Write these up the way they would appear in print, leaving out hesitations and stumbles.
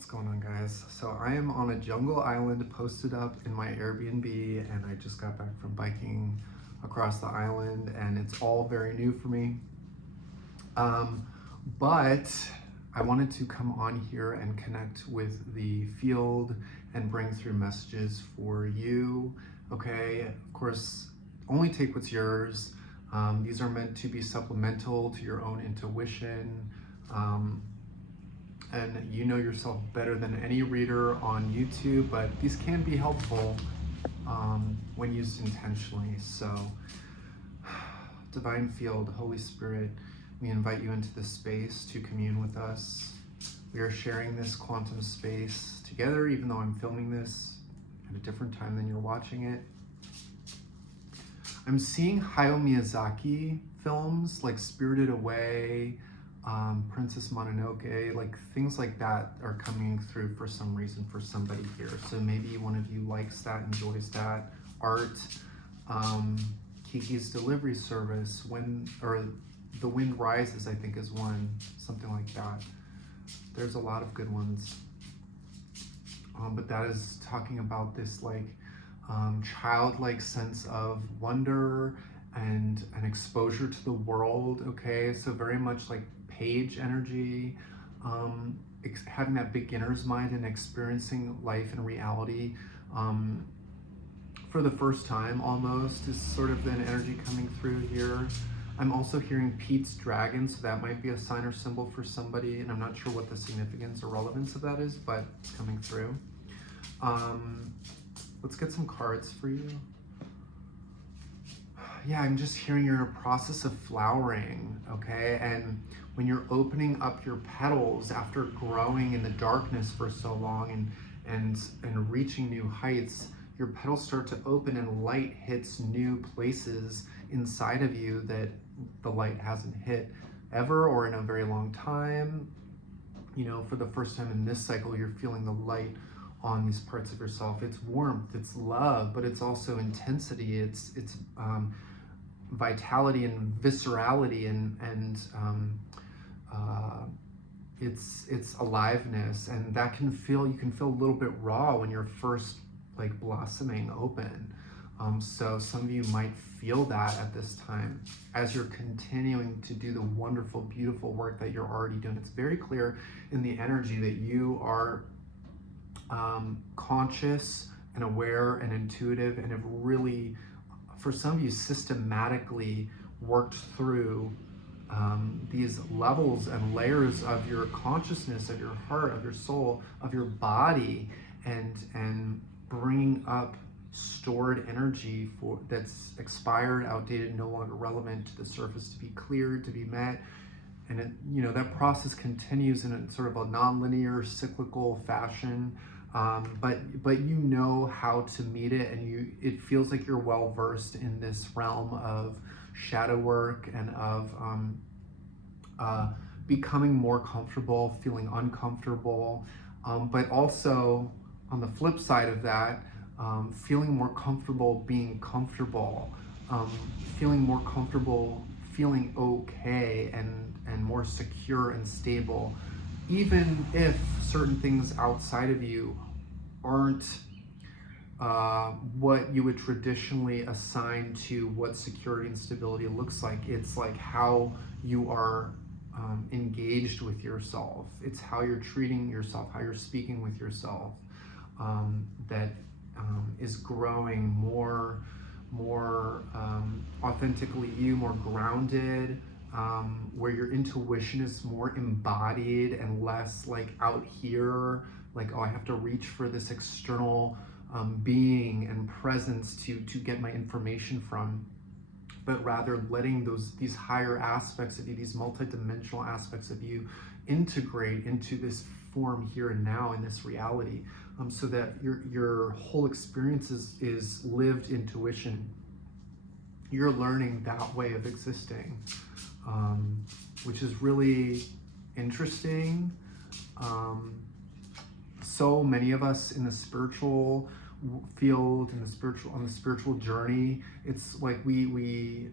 What's going on, guys? So I am on a jungle island posted up in my Airbnb, and I just got back from biking across the island, and it's all very new for me. Um, but I wanted to come on here and connect with the field and bring through messages for you. Okay, of course, only take what's yours. These are meant to be supplemental to your own intuition. And you know yourself better than any reader on YouTube, but these can be helpful when used intentionally. So, Divine Field, Holy Spirit, we invite you into this space to commune with us. We are sharing this quantum space together, even though I'm filming this at a different time than you're watching it. I'm seeing Hayao Miyazaki films like Spirited Away, Princess Mononoke, like things like that are coming through for some reason for somebody here. So maybe one of you likes that, enjoys that. Art, Kiki's Delivery Service, or The Wind Rises, I think is one, something like that. There's a lot of good ones. But that is talking about this like childlike sense of wonder and an exposure to the world. Okay, so very much like page energy, having that beginner's mind and experiencing life and reality for the first time almost is sort of the energy coming through here. I'm also hearing Pete's dragon, so that might be a sign or symbol for somebody, and I'm not sure what the significance or relevance of that is, but it's coming through. Let's get some cards for you. Yeah, I'm just hearing you're in a process of flowering, okay? And when you're opening up your petals after growing in the darkness for so long and reaching new heights, your petals start to open and light hits new places inside of you that the light hasn't hit ever or in a very long time. You know, for the first time in this cycle, you're feeling the light on these parts of yourself. It's warmth, it's love, but it's also intensity. It's vitality and viscerality and it's aliveness, and that you can feel a little bit raw when you're first like blossoming open. So some of you might feel that at this time as you're continuing to do the wonderful, beautiful work that you're already doing. It's very clear in the energy that you are conscious and aware and intuitive, and have really, for some of you, systematically worked through these levels and layers of your consciousness, of your heart, of your soul, of your body, and bringing up stored energy that's expired, outdated, no longer relevant to the surface to be cleared, to be met. And that process continues in a sort of a non-linear, cyclical fashion. But you know how to meet it, and it feels like you're well versed in this realm of shadow work and of becoming more comfortable, feeling uncomfortable, but also on the flip side of that, feeling more comfortable being comfortable, feeling more comfortable feeling okay and more secure and stable, even if certain things outside of you aren't what you would traditionally assign to what security and stability looks like. It's like how you are engaged with yourself. It's how you're treating yourself, how you're speaking with yourself, that is growing more authentically you, more grounded, where your intuition is more embodied and less like out here, like, oh, I have to reach for this external being and presence to get my information from, but rather letting these higher aspects of you, these multidimensional aspects of you, integrate into this form here and now in this reality, so that your whole experience is lived intuition. You're learning that way of existing, which is really interesting. So many of us in the spiritual field, on the spiritual journey, it's like we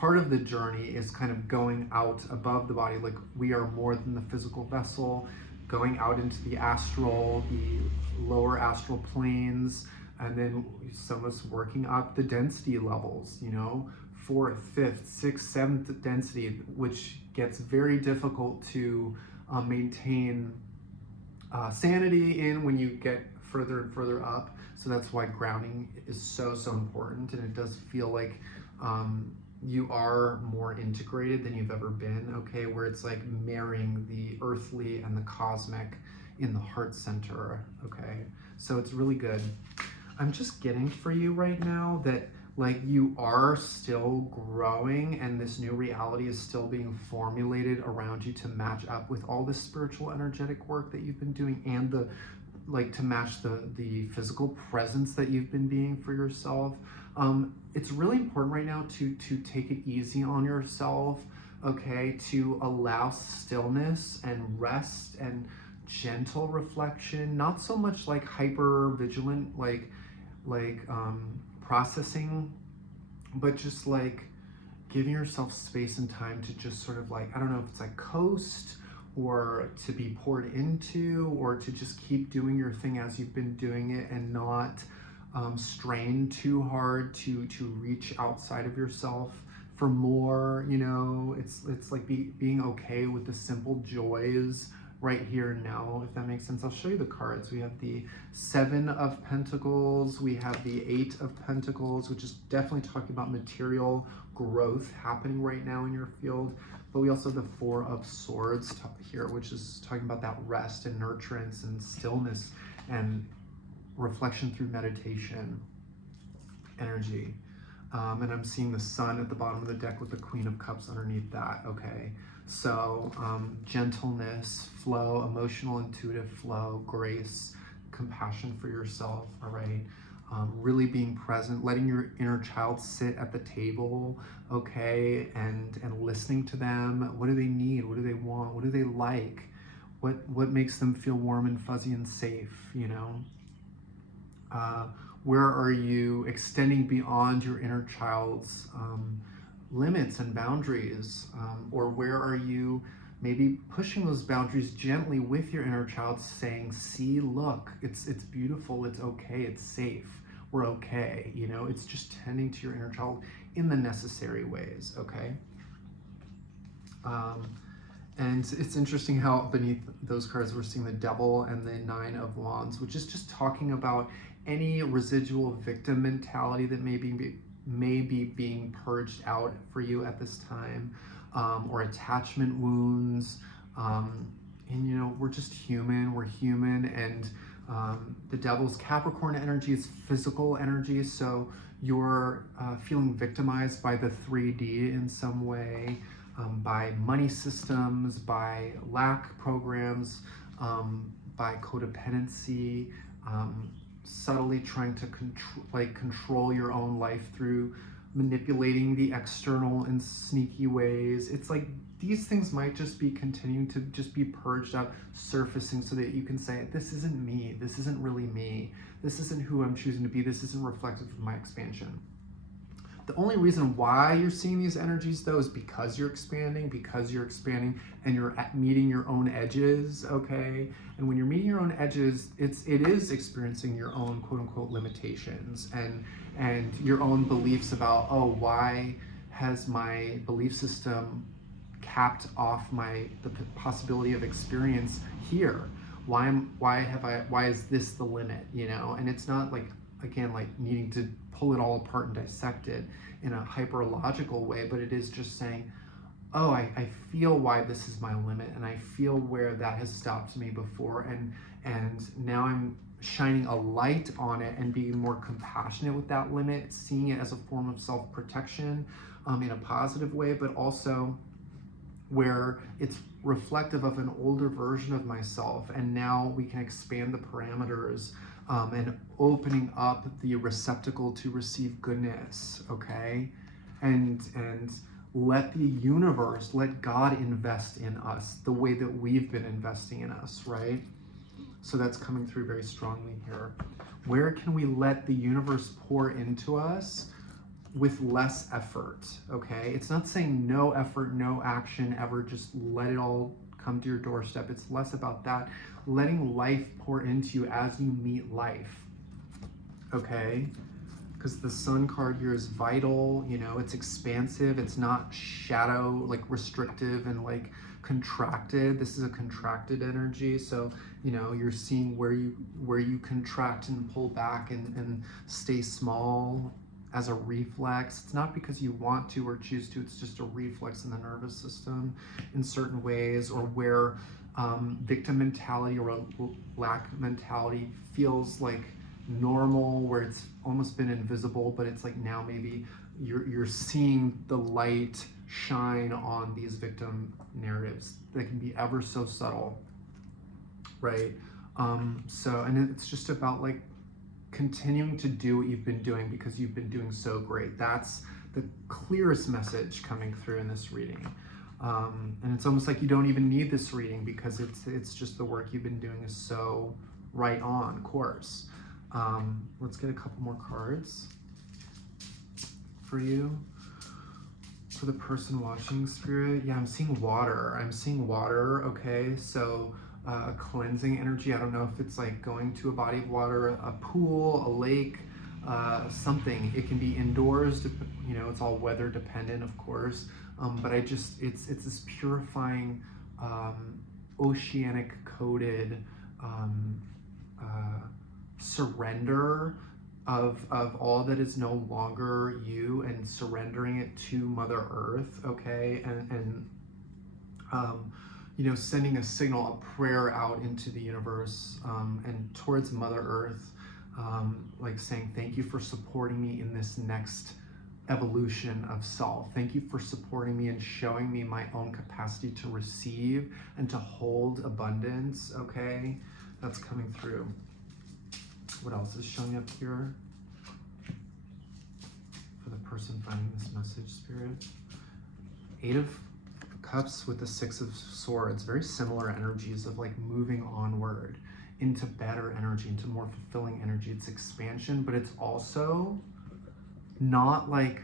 part of the journey is kind of going out above the body, like we are more than the physical vessel. going out into the astral, the lower astral planes, and then some of us working up the density levels, you know, fourth, fifth, sixth, seventh density, which gets very difficult to maintain sanity in when you get further and further up. So that's why grounding is so important, and it does feel like you are more integrated than you've ever been, okay, where it's like marrying the earthly and the cosmic in the heart center, okay? So it's really good. I'm just getting for you right now that like you are still growing, and this new reality is still being formulated around you to match up with all this spiritual energetic work that you've been doing, and the like to match the physical presence that you've been being for yourself. It's really important right now to take it easy on yourself, okay, to allow stillness and rest and gentle reflection, not so much like hyper vigilant processing, but just like giving yourself space and time to just sort of like, I don't know if it's like coast, or to be poured into, or to just keep doing your thing as you've been doing it, and not strain too hard to reach outside of yourself for more, you know. It's like being okay with the simple joys right here and now, if that makes sense. I'll show you the cards. We have the 7 of Pentacles, we have the 8 of Pentacles, which is definitely talking about material growth happening right now in your field. But we also have the 4 of Swords here, which is talking about that rest and nurturance and stillness and reflection through meditation energy. And I'm seeing the Sun at the bottom of the deck with the Queen of Cups underneath that, okay? So gentleness, flow, emotional, intuitive flow, grace, compassion for yourself, all right? Really being present, letting your inner child sit at the table, okay, and listening to them. What do they need? What do they want? What do they like? What makes them feel warm and fuzzy and safe, you know? Where are you extending beyond your inner child's limits and boundaries? Or where are you maybe pushing those boundaries gently with your inner child, saying, see, look, it's beautiful, it's okay, it's safe, we're okay, you know? It's just tending to your inner child in the necessary ways, okay? And it's interesting how beneath those cards we're seeing the Devil and the 9 of Wands, which is just talking about any residual victim mentality that may be being purged out for you at this time, or attachment wounds. And you know, we're just human, we're human, and the Devil's Capricorn energy is physical energy, so you're feeling victimized by the 3D in some way, by money systems, by lack programs, by codependency, subtly trying to control your own life through manipulating the external in sneaky ways. It's like these things might just be continuing to just be purged out, surfacing, so that you can say, this isn't me, this isn't really me, this isn't who I'm choosing to be, this isn't reflective of my expansion. The only reason why you're seeing these energies, though, is because you're expanding, and you're meeting your own edges, okay? And when you're meeting your own edges, it is experiencing your own quote-unquote limitations and your own beliefs about, oh, why has my belief system capped off the possibility of experience here? Why is this the limit, you know? And it's not like, again, like needing to pull it all apart and dissect it in a hyper-logical way, but it is just saying, oh, I feel why this is my limit, and I feel where that has stopped me before, and now I'm shining a light on it and being more compassionate with that limit, seeing it as a form of self-protection in a positive way, but also where it's reflective of an older version of myself, and now we can expand the parameters and opening up the receptacle to receive goodness, okay? And let the universe, let God invest in us the way that we've been investing in us, right? So that's coming through very strongly here. Where can we let the universe pour into us with less effort, okay? It's not saying no effort, no action ever, just let it all come to your doorstep. It's less about that. Letting life pour into you as you meet life. Okay? Because the Sun card here is vital, you know, it's expansive, it's not shadow, like restrictive and like contracted. This is a contracted energy, so you know you're seeing where you contract and pull back and stay small as a reflex. It's not because you want to or choose to, it's just a reflex in the nervous system in certain ways, or where victim mentality or lack mentality feels like normal, where it's almost been invisible, but it's like now maybe you're seeing the light shine on these victim narratives that can be ever so subtle, right? So, and it's just about like continuing to do what you've been doing because you've been doing so great. That's the clearest message coming through in this reading. And it's almost like you don't even need this reading because it's just the work you've been doing is so right on course. Let's get a couple more cards for you. For the person watching, Spirit, yeah, I'm seeing water. Okay, so a cleansing energy. I don't know if it's like going to a body of water, a pool, a lake, something. It can be indoors, you know, it's all weather dependent, of course. But it's this purifying, oceanic coded surrender of all that is no longer you, and surrendering it to Mother Earth, okay, and you know, sending a signal, a prayer out into the universe, and towards Mother Earth, like saying thank you for supporting me in this next evolution of self. Thank you for supporting me and showing me my own capacity to receive and to hold abundance, okay? That's coming through. What else is showing up here for the person finding this message, Spirit? 8 of Cups with the 6 of Swords. Very similar energies of like moving onward into better energy, into more fulfilling energy. It's expansion, but it's also not like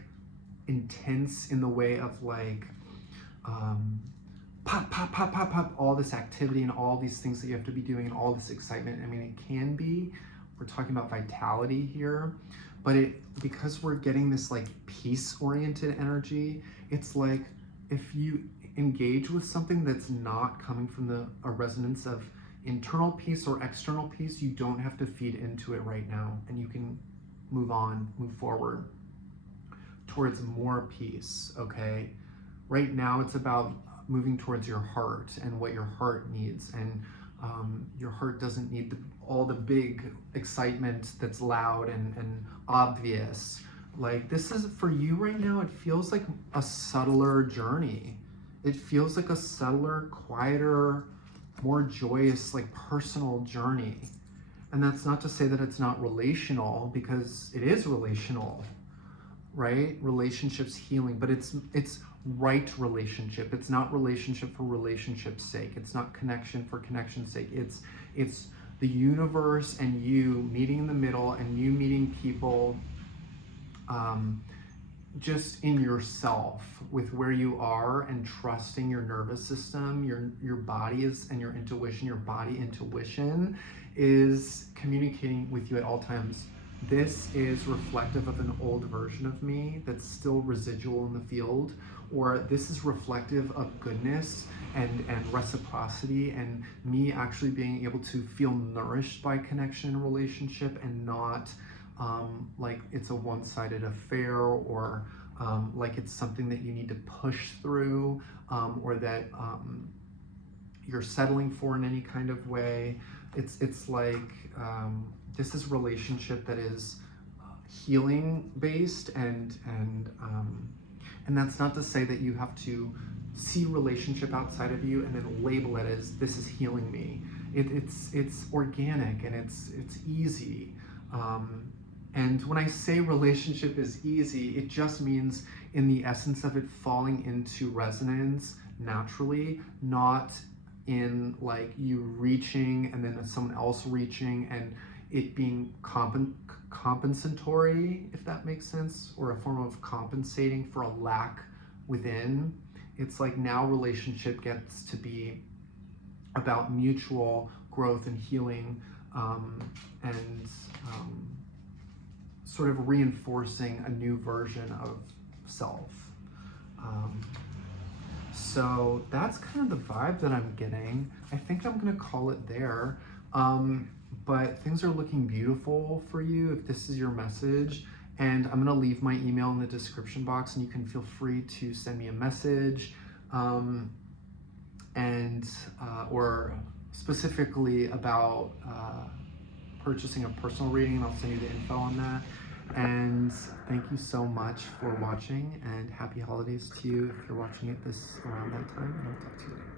intense in the way of like pop, pop, pop, pop, pop, all this activity and all these things that you have to be doing and all this excitement. I mean, it can be. We're talking about vitality here, but because we're getting this like peace-oriented energy, it's like if you engage with something that's not coming from a resonance of internal peace or external peace, you don't have to feed into it right now, and you can move on, move forward towards more peace, okay? Right now it's about moving towards your heart and what your heart needs, and your heart doesn't need all the big excitement that's loud and obvious. Like, this is for you right now, it feels like a subtler journey. It feels like a subtler, quieter, more joyous, like personal journey. And that's not to say that it's not relational, because it is relational, right? Relationships healing, but it's right relationship. It's not relationship for relationship's sake. It's not connection for connection's sake. It's the universe and you meeting in the middle, and you meeting people just in yourself with where you are, and trusting your nervous system, your body is, and your intuition. Your body intuition is communicating with you at all times. This is reflective of an old version of me that's still residual in the field, or this is reflective of goodness and reciprocity, and me actually being able to feel nourished by connection and relationship, and not like it's a one-sided affair, or like it's something that you need to push through, or that you're settling for in any kind of way. It's like this is relationship that is healing based, and that's not to say that you have to see relationship outside of you and then label it as this is healing me. It's organic, and it's easy. And when I say relationship is easy, it just means in the essence of it falling into resonance naturally, not in like you reaching and then someone else reaching and it being compensatory, if that makes sense, or a form of compensating for a lack within. It's like now relationship gets to be about mutual growth and healing, and sort of reinforcing a new version of self. So that's kind of the vibe that I'm getting. I think I'm gonna call it there. But things are looking beautiful for you if this is your message. And I'm gonna leave my email in the description box, and you can feel free to send me a message, or specifically about purchasing a personal reading, and I'll send you the info on that. And thank you so much for watching, and happy holidays to you if you're watching it around that time, and I'll talk to you later.